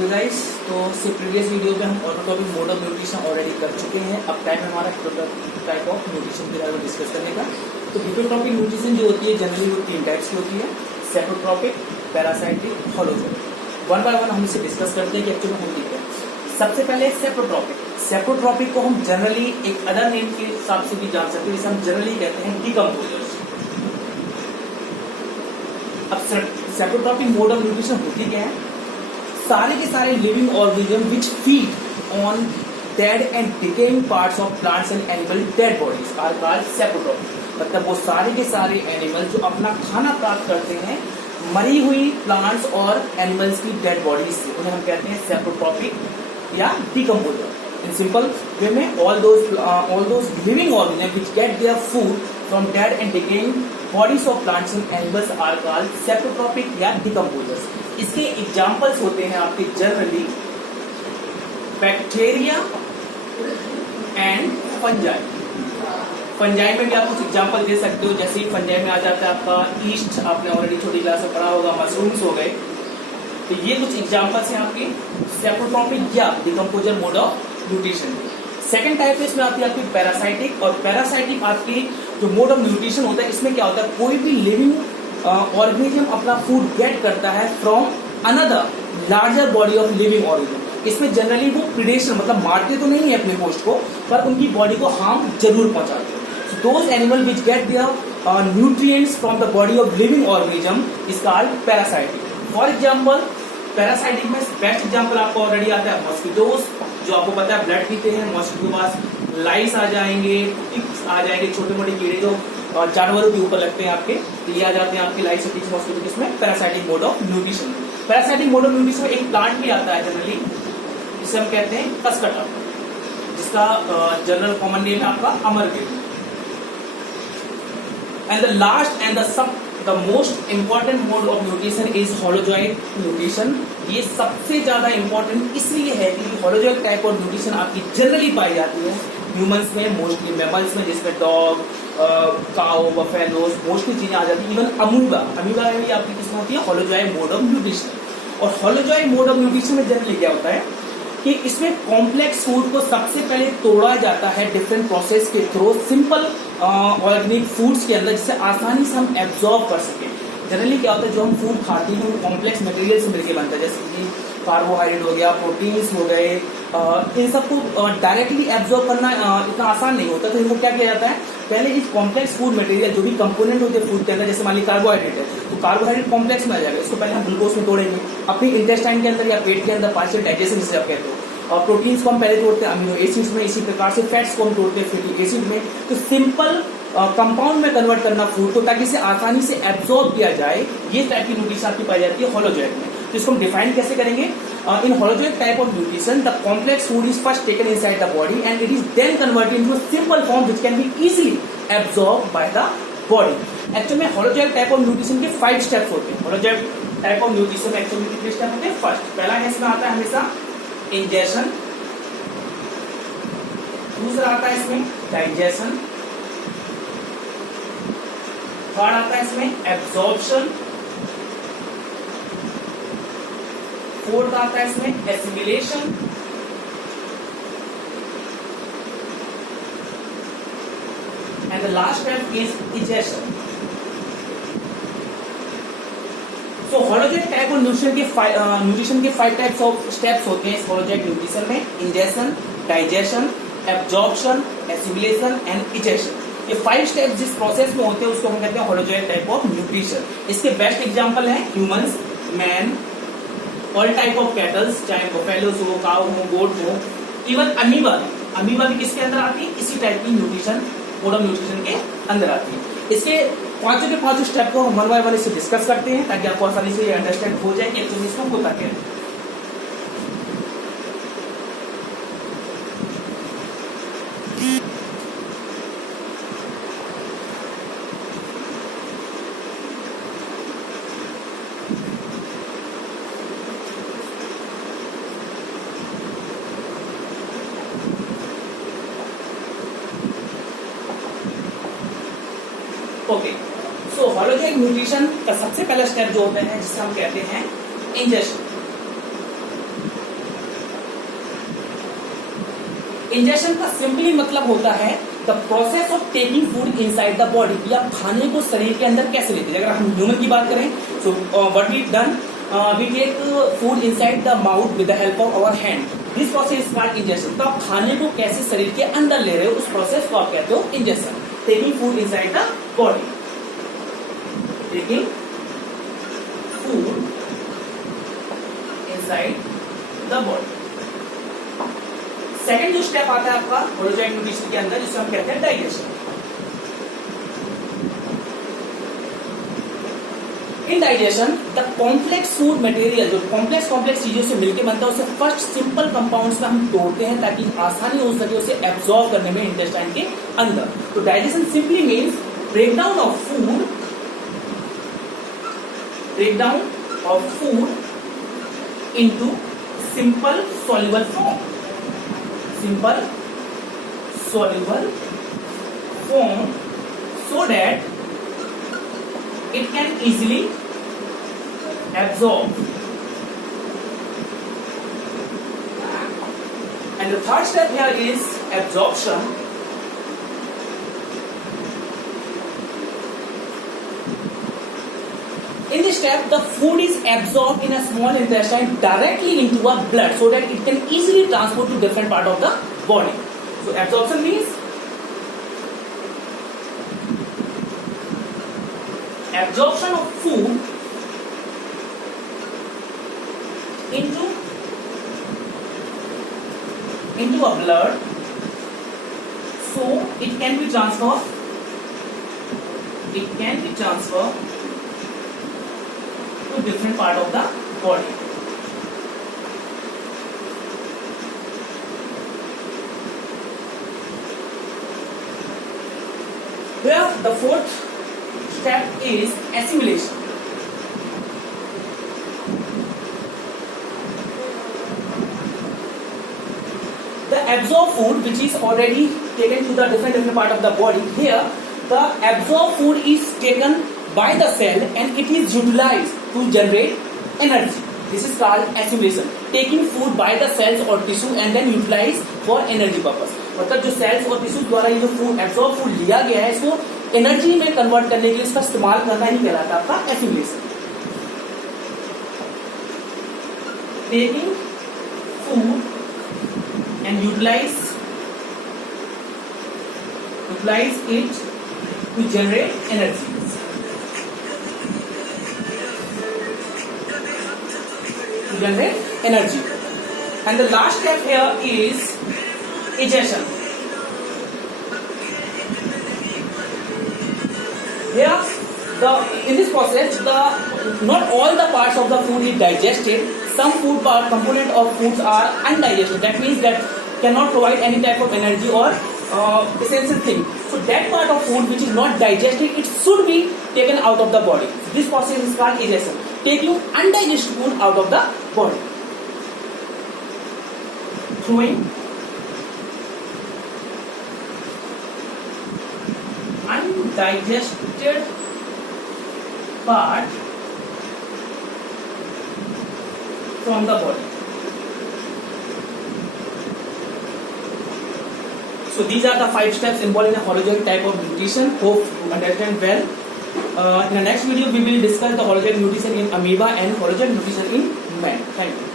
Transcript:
Okay guys, तो previous video में हम ऑटोटॉपिक मोड ऑफ न्यूट्रिशन ऑलरेडी कर चुके हैं। अब टाइम है हमारा हेटेरोटॉपिक टाइप ऑफ न्यूट्रिशन के बारे में डिस्कस करने का। तो हेटेरोटॉपिक न्यूट्रिशन जो होती है जनरली वो 3 टाइप्स की होती है, saprotrophic, parasitic, holozoic. One by one हम इसे डिस्कस करते हैं कि एक्चुअली होती क्या है। सबसे पहले सेप्रोट्रॉपिक। सेप्रोट्रॉपिक को हम जनरली एक अदर नेम के हिसाब से भी जान सकते हैं, जिसे हम जनरली कहते हैं डिकम्पोजर्स। अब सेप्रोट्रॉपिक मोड ऑफ न्यूट्रिशन होती क्या है? सारे के सारे living organism which feed on dead and decaying parts of plants and animal dead bodies are called saprotrophic. मतलब वो सारे के सारे एनिमल जो अपना खाना प्राप्त करते हैं मरी हुई प्लांट्स और एनिमल्स की डेड बॉडीज से, उन्हें हम कहते हैं सेप्रोट्रॉपिक या डिकम्पोजर। इन सिंपल वे में all those living organism which get their food from dead and decaying bodies of plants and animals are called saprotrophic या डिकम्पोजर्स। इसके एग्जाम्पल्स होते हैं आपके generally bacteria and fungi. Fungi में भी आप कुछ एग्जाम्पल दे सकते हो, जैसे फंजाई में आ जाता है आपका ईस्ट, आपने ऑलरेडी छोटी क्लास में पढ़ा होगा, मशरूम्स हो गए। तो ये कुछ एग्जाम्पल्स हैं आपके सेप्रोट्रॉपिक या decomposer mode of nutrition. Second type इसमें आती है आपकी पैरासाइटिक। और पैरासाइटिक आपकी जो मोड ऑफ न्यूट्रिशन होता है, इसमें क्या होता है, कोई भी लिविंग ऑर्गेनिज्म अपना फूड गेट करता है from another larger body of living organism. इसमें जनरली वो प्रीडेशन मतलब मारते तो नहीं है अपने होस्ट को, पर उनकी बॉडी को हार्म जरूर पहुंचाते हैं। Those animal which get their nutrients from the body of living organism is called parasitic. For example parasitic में बेस्ट एग्जाम्पल आपको ऑलरेडी आता है मॉस्किटोज, जो आपको पता है ब्लड पीते हैं। मॉस्किटो के पास लाइस आ जाएंगे, टिक्स आ जाएंगे, छोटे मोटे कीड़े जो जानवरों के ऊपर लगते हैं आपके, तो ये आ जाते हैं आपके लाइस और टिक्स मॉस्किटो, जिसमें parasitic mode of nutrition. Parasitic mode of nutrition में एक प्लांट भी आता है जनरली, जिसे हम कहते हैं कसकटा, जिसका जनरल कॉमन नेम है आपका अमरवेल। And the last and the most important mode of nutrition is holozoic nutrition. ये सबसे ज्यादा इंपॉर्टेंट इसलिए है कि होलोजोइक टाइप ऑफ न्यूट्रिशन आपकी जनरली पाई जाती है ह्यूमंस में, मोस्टली मैमल्स में, जिसमें डॉग, काउ, बफेलोज, मोस्टली चीजें आ जाती है। इवन अमीबा में भी आपकी किस्म होती है होलोजोइक मोड ऑफ न्यूट्रिशन। और होलोजोइक मोड ऑफ न्यूट्रिशन में जनरली क्या होता है कि इसमें कॉम्प्लेक्स फूड को सबसे पहले तोड़ा जाता है डिफरेंट प्रोसेस के थ्रू सिंपल ऑर्गेनिक फूड्स के अंदर, जिससे आसानी से हम एब्जॉर्ब कर सकें। जनरली क्या होता है, जो हम फूड खाते हैं वो कॉम्प्लेक्स मटेरियल से मिलकर बनता है, जैसे कि कार्बोहाइड्रेट हो गया, प्रोटीन्स हो गए, इन सबको डायरेक्टली एब्जॉर्ब करना इतना आसान नहीं होता। तो इनको क्या किया जाता है, पहले इस कॉम्प्लेक्स फूड मटेरियल जो भी कंपोनेंट होते हैं फूड के अंदर, जैसे मान ली कार्बोहाइड्रेट है तो कार्बोहाइड्रेट कॉम्प्लेक्स में आ जाएगा, इसको पहले हम ग्लूकोज में तोड़ेंगे अपनी इंटेस्टाइन के अंदर या पेट के अंदर, पार्शियल डाइजेशन जिसे आप कहते हो। और प्रोटीन्स को हम पहले तोड़ते हैं अमीनो एसिड्स में, इसी प्रकार से फैट्स को हम तोड़ते हैं फैटी एसिड में। तो सिंपल कंपाउंड में कन्वर्ट करना फूड को, ताकि इसे आसानी से एब्जॉर्ब किया जाए, ये टाइप की न्यूट्रिशन आपकी पाई जाती है होलोजोइक में। तो इसको हम डिफाइन कैसे करेंगे? In holozoic type of nutrition the complex food is first taken inside the body and it is then converted into a simple form which can be easily absorb by the body. Actually में holozoic type of nutrition के 5 steps होते हैं। Holozoic type of nutrition में actually कितने step होते हैं? First, पहला है इसमें आता है हमेशा इंजेशन, दूसरा आता है इसमें डाइजेशन, थर्ड आता है इसमें एब्जॉर्प्शन, फोर्थ आता है इसमें assimilation, and the last step is egestion. So holozoic type of nutrition के 5 टाइप्स ऑफ स्टेप्स होते हैं इस होलोजोइक न्यूट्रिशन में: ingestion, digestion, absorption, assimilation and egestion. ये 5 स्टेप्स जिस प्रोसेस में होते हैं उसको हम कहते हैं होलोजोइक टाइप ऑफ न्यूट्रिशन। इसके बेस्ट एग्जांपल हैं humans, man, all type of kettles, चाहे बफेलोस हो, काउ हो, गोट हो, इवन अमीबा भी किसके अंदर आती है? इसी टाइप की न्यूट्रिशन मोड ऑफ न्यूट्रिशन के अंदर आती है। इसके पांचों के 5 स्टेप को हम वन बाय वन इसे डिस्कस करते हैं, ताकि आपको आसानी से अंडरस्टैंड हो जाए कि एक्चुअली इसको होता क्या है। ओके, सो होलोजोइक न्यूट्रिशन का सबसे पहला स्टेप जो होता है जिसे हम कहते हैं इंजेशन। इंजेशन का सिंपली मतलब होता है the process of taking food inside the body, या खाने को शरीर के अंदर कैसे लेते हैं। अगर हम ह्यूमन की बात करें, so what we done, we take food inside the mouth with the help of our hand, this process is called ingestion. तो आप खाने को कैसे शरीर के अंदर ले रहे हो, उस प्रोसेस को आप कहते हो ingestion. Taking food inside the body, taking food inside the body. Second जो स्टेप आता है आपका होलोजोइक न्यूट्रिशन के अंदर, जिसे हम कहते हैं digestion. In digestion the complex food material, जो कॉम्प्लेक्स चीजों से मिलकर बनता है, उसे फर्स्ट सिंपल कंपाउंड्स में हम तोड़ते हैं ताकि आसानी हो सके उसे एब्जॉर्ब करने में इंटेस्टाइन के अंदर। तो digestion simply means breakdown of food, breakdown of food into simple soluble form, simple soluble form, so that it can easily absorb. And the third step here is absorption. In this step, the food is absorbed in a small intestine directly into our blood, so that it can easily transport to different part of the body. So absorption means absorption of food into a blood, so it can be transferred. It can be transferred to different part of the body. Here the fourth step is assimilation. The absorbed food which is already taken to the different part of the body, here the absorbed food is taken by the cell and it is utilized to generate energy. This is called assimilation. Taking food by the cells or tissue and then utilized for energy purpose. मतलब जो cells और tissue द्वारा ये जो food absorb food लिया गया है, इसको energy में convert करने के लिए इसका इस्तेमाल करना ही कहलाता है आपका assimilation. Taking food and utilize it to generate energy. Generate energy. And the last step here is digestion. Here in this process not all the parts of the food is digested. Some food part component of foods are undigested, that means that cannot provide any type of energy or essential thing. So that part of food which is not digested, it should be taken out of the body. This process is called digestion, taking undigested food out of the body. Throwing undigested part from the body. So these are the 5 steps involved in a holozoic type of nutrition. Hope you understand well. In the next video, we will discuss the holozoic nutrition in amoeba and holozoic nutrition in man. Thank you.